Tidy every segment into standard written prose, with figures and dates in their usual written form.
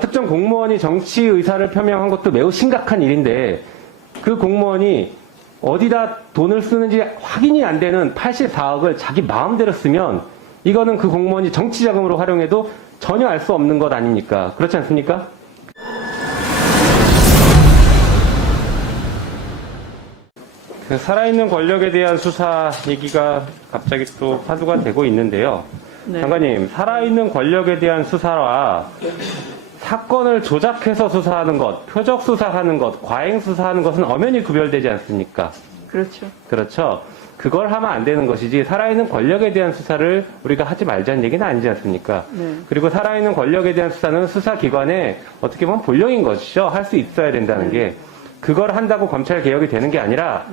특정 공무원이 정치 의사를 표명한 것도 매우 심각한 일인데 그 공무원이 어디다 돈을 쓰는지 확인이 안 되는 84억을 자기 마음대로 쓰면 이거는 그 공무원이 정치 자금으로 활용해도 전혀 알 수 없는 것 아닙니까? 그렇지 않습니까? 그 살아있는 권력에 대한 수사 얘기가 갑자기 또 화두가 되고 있는데요. 네. 장관님, 살아있는 권력에 대한 수사와 사건을 조작해서 수사하는 것, 표적 수사하는 것, 과잉 수사하는 것은 엄연히 구별되지 않습니까? 그렇죠. 그렇죠. 그걸 하면 안 되는 것이지 살아있는 권력에 대한 수사를 우리가 하지 말자는 얘기는 아니지 않습니까? 네. 그리고 살아있는 권력에 대한 수사는 수사기관의 어떻게 보면 본령인 것이죠. 할 수 있어야 된다는 게. 그걸 한다고 검찰 개혁이 되는 게 아니라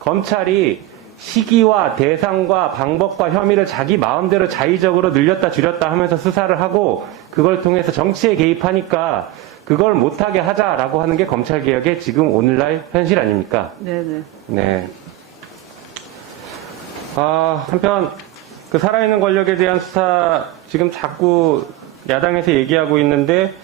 검찰이 시기와 대상과 방법과 혐의를 자기 마음대로 자의적으로 늘렸다 줄였다 하면서 수사를 하고 그걸 통해서 정치에 개입하니까 그걸 못하게 하자라고 하는 게 검찰 개혁의 지금 오늘날 현실 아닙니까? 네네. 네. 한편 그 살아있는 권력에 대한 수사 지금 자꾸 야당에서 얘기하고 있는데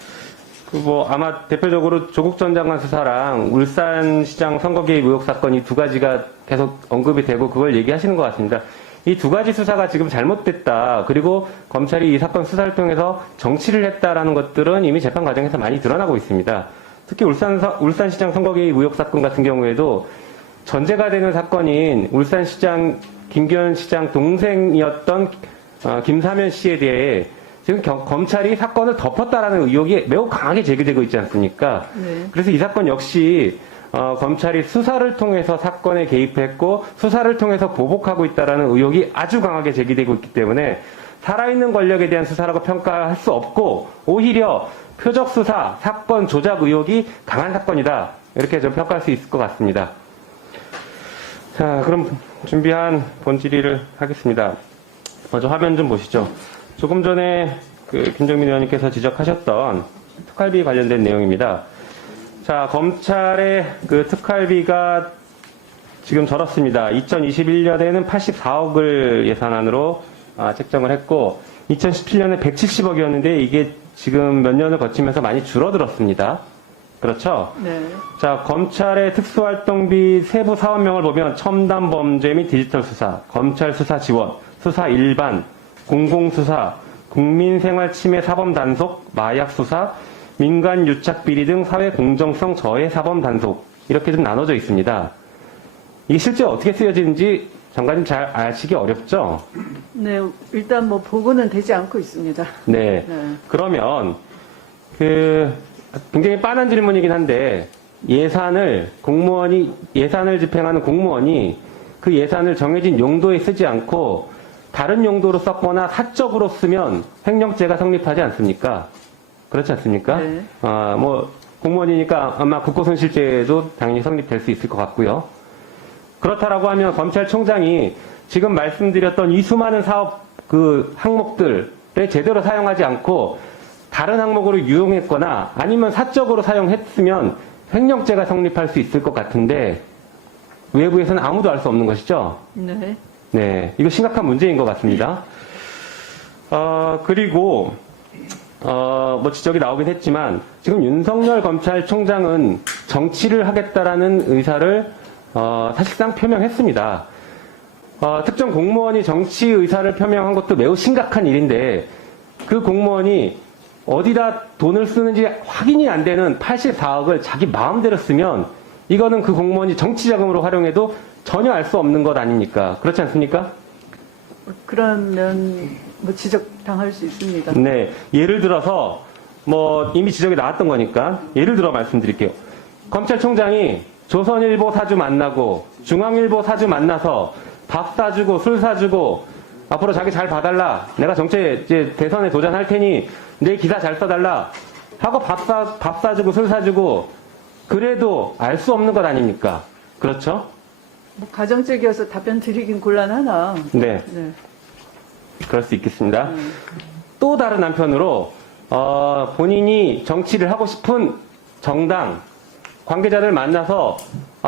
아마 대표적으로 조국 전 장관 수사랑 울산시장 선거 개입 의혹 사건이 두 가지가 계속 언급이 되고 그걸 얘기하시는 것 같습니다. 이 두 가지 수사가 지금 잘못됐다. 그리고 검찰이 이 사건 수사를 통해서 정치를 했다라는 것들은 이미 재판 과정에서 많이 드러나고 있습니다. 특히 울산시장 선거 개입 의혹 사건 같은 경우에도 전제가 되는 사건인 울산시장 김기현 시장 동생이었던 김사면 씨에 대해 지금 검찰이 사건을 덮었다라는 의혹이 매우 강하게 제기되고 있지 않습니까? 네. 그래서 이 사건 역시 검찰이 수사를 통해서 사건에 개입했고 수사를 통해서 보복하고 있다라는 의혹이 아주 강하게 제기되고 있기 때문에 살아있는 권력에 대한 수사라고 평가할 수 없고 오히려 표적 수사, 사건 조작 의혹이 강한 사건이다. 이렇게 좀 평가할 수 있을 것 같습니다. 자, 그럼 준비한 본질의를 하겠습니다. 먼저 화면 좀 보시죠. 조금 전에 김정민 의원님께서 지적하셨던 특활비 관련된 내용입니다. 자, 검찰의 그 특활비가 지금 저렇습니다. 2021년에는 84억을 예산안으로 책정을 했고 2017년에 170억이었는데 이게 지금 몇 년을 거치면서 많이 줄어들었습니다. 그렇죠? 네. 자, 검찰의 특수활동비 세부 사업명을 보면 첨단 범죄 및 디지털 수사, 검찰 수사 지원, 수사 일반, 공공수사, 국민생활 침해 사범 단속, 마약 수사, 민간 유착 비리 등 사회 공정성 저해 사범 단속 이렇게 좀 나눠져 있습니다. 이게 실제 어떻게 쓰여지는지 장관님 잘 아시기 어렵죠? 네, 일단 보고는 되지 않고 있습니다. 네. 네. 그러면 굉장히 빤한 질문이긴 한데 예산을 집행하는 공무원이 그 예산을 정해진 용도에 쓰지 않고 다른 용도로 썼거나 사적으로 쓰면 횡령죄가 성립하지 않습니까? 그렇지 않습니까? 네. 공무원이니까 아마 국고손실죄도 당연히 성립될 수 있을 것 같고요. 그렇다라고 하면 검찰총장이 지금 말씀드렸던 이 수많은 사업 항목들을 제대로 사용하지 않고 다른 항목으로 유용했거나 아니면 사적으로 사용했으면 횡령죄가 성립할 수 있을 것 같은데 외부에서는 아무도 알 수 없는 것이죠? 네. 네, 이거 심각한 문제인 것 같습니다. 그리고 지적이 나오긴 했지만 지금 윤석열 검찰총장은 정치를 하겠다라는 의사를 사실상 표명했습니다. 특정 공무원이 정치 의사를 표명한 것도 매우 심각한 일인데 그 공무원이 어디다 돈을 쓰는지 확인이 안 되는 84억을 자기 마음대로 쓰면 이거는 그 공무원이 정치 자금으로 활용해도 전혀 알 수 없는 것 아닙니까? 그렇지 않습니까? 그러면 지적당할 수 있습니다. 네. 예를 들어서 이미 지적이 나왔던 거니까 예를 들어 말씀드릴게요. 검찰총장이 조선일보 사주 만나고 중앙일보 사주 만나서 밥 사주고 술 사주고 앞으로 자기 잘 봐달라. 내가 대선에 도전할 테니 내 기사 잘 써달라. 하고 밥 사주고 술 사주고 그래도 알 수 없는 것 아닙니까? 그렇죠? 가정적이어서 답변 드리긴 곤란하나. 네. 네. 그럴 수 있겠습니다. 또 다른 한편으로 본인이 정치를 하고 싶은 정당 관계자들 만나서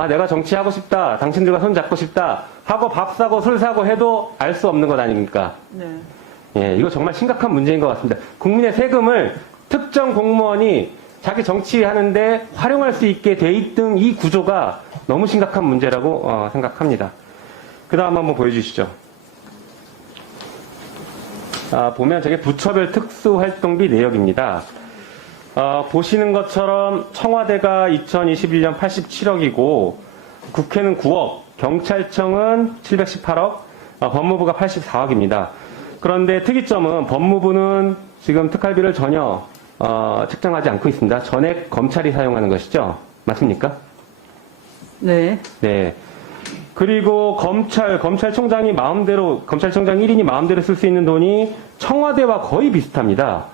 내가 정치하고 싶다. 당신들과 손 잡고 싶다. 하고 밥 사고 술 사고 해도 알 수 없는 것 아닙니까? 네. 예, 이거 정말 심각한 문제인 것 같습니다. 국민의 세금을 특정 공무원이 자기 정치하는데 활용할 수 있게 돼 있던 이 구조가 너무 심각한 문제라고 생각합니다. 그 다음 한번 보여주시죠. 보면 저게 부처별 특수활동비 내역입니다. 보시는 것처럼 청와대가 2021년 87억이고 국회는 9억, 경찰청은 718억, 법무부가 84억입니다. 그런데 특이점은 법무부는 지금 특활비를 전혀 측정하지 않고 있습니다. 전액 검찰이 사용하는 것이죠. 맞습니까? 네. 네. 그리고 검찰총장이 마음대로, 검찰총장 1인이 마음대로 쓸 수 있는 돈이 청와대와 거의 비슷합니다.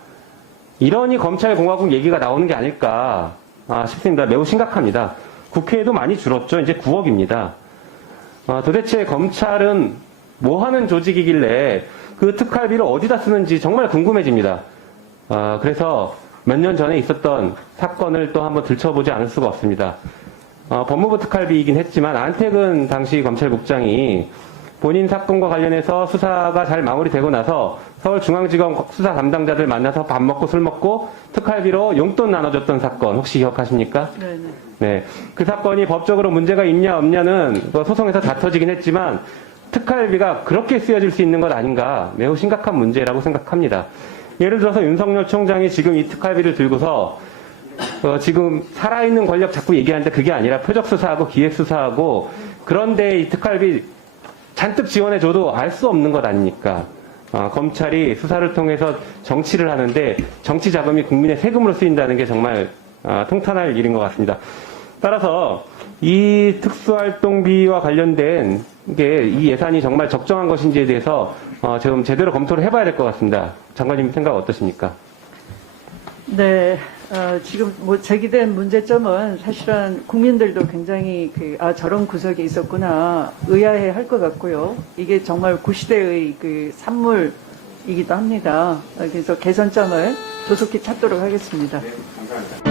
이러니 검찰공화국 얘기가 나오는 게 아닐까 싶습니다. 매우 심각합니다. 국회에도 많이 줄었죠. 이제 9억입니다. 도대체 검찰은 뭐 하는 조직이길래 그 특활비를 어디다 쓰는지 정말 궁금해집니다. 그래서 몇 년 전에 있었던 사건을 또 한번 들춰보지 않을 수가 없습니다. 법무부 특활비이긴 했지만 안택은 당시 검찰국장이 본인 사건과 관련해서 수사가 잘 마무리되고 나서 서울중앙지검 수사 담당자들 만나서 밥 먹고 술 먹고 특활비로 용돈 나눠줬던 사건 혹시 기억하십니까? 네네. 네. 그 사건이 법적으로 문제가 있냐 없냐는 소송에서 다퉈지긴 했지만 특활비가 그렇게 쓰여질 수 있는 것 아닌가 매우 심각한 문제라고 생각합니다. 예를 들어서 윤석열 총장이 지금 이 특활비를 들고서 지금 살아있는 권력 자꾸 얘기하는데 그게 아니라 표적수사하고 기획수사하고 그런데 이 특활비 잔뜩 지원해줘도 알 수 없는 것 아닙니까? 검찰이 수사를 통해서 정치를 하는데 정치 자금이 국민의 세금으로 쓰인다는 게 정말 통탄할 일인 것 같습니다. 따라서 이 특수활동비와 관련된 게 이 예산이 정말 적정한 것인지에 대해서 지금 제대로 검토를 해봐야 될 것 같습니다. 장관님 생각 어떠십니까? 네. 지금 뭐 제기된 문제점은 사실은 국민들도 굉장히 저런 구석이 있었구나 의아해 할 것 같고요. 이게 정말 구시대의 산물이기도 합니다. 그래서 개선점을 조속히 찾도록 하겠습니다. 네, 감사합니다.